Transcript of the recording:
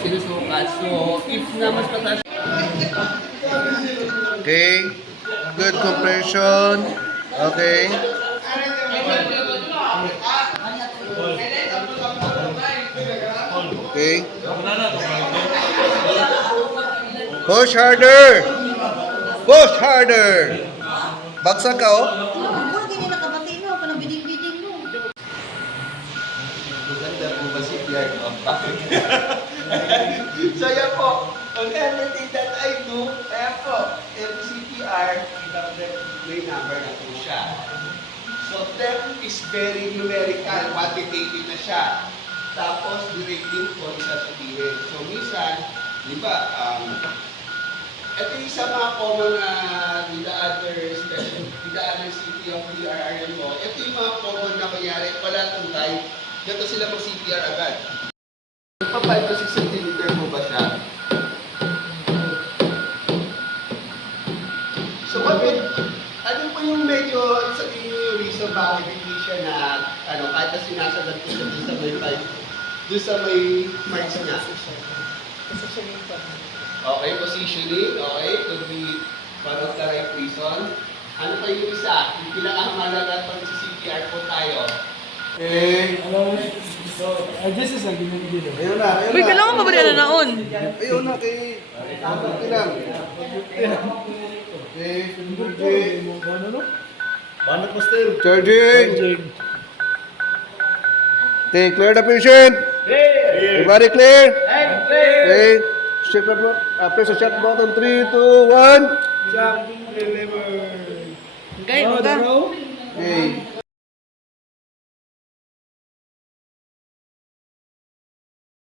sinusukat. So, if na mas mataas. Okay. Good compression. Okay. Okay. Push harder. Push harder. Bagsak ka, oh. Hindi nila nakabati mo. Kung bidig-bidig mo. Maganda po ba si Pierre? So yan po, on everything that I do, ayan po, every CPR, kita ko may number na po siya. So that is very numerical, quantitative na siya. Tapos, the rating po isasabihin. So minsan, di ba, ito yung sa mga common na with the other special, with the other city of PRRM mo, ito yung mga common na kunyari, wala itong type, gato sila mag-CPR agad. Pa 5 to 6 cm mo ba siya? So bakit, ano po yung medyo, sabihin niyo yung reason bakit hindi siya na, kahit na sinasagat ko siya doon sa may marks niya. Positioning po. Okay, positioning, okay, could be one of the right reason. Ano pa yung isa? Yung pinakamalaga pag sa CPR po tayo. Okay. This is a given video. Ayun na, ayun na. Uy, kailangan mo ba rin na naon? Ayun na, kay... Okay lang. Okay, charging. Banat mo still. Charging. Okay, clear the patient. Everybody clear? Okay. Shift the block. Press the shut button. 3, 2, 1. Jack, deliver. Okay, okay. Okay.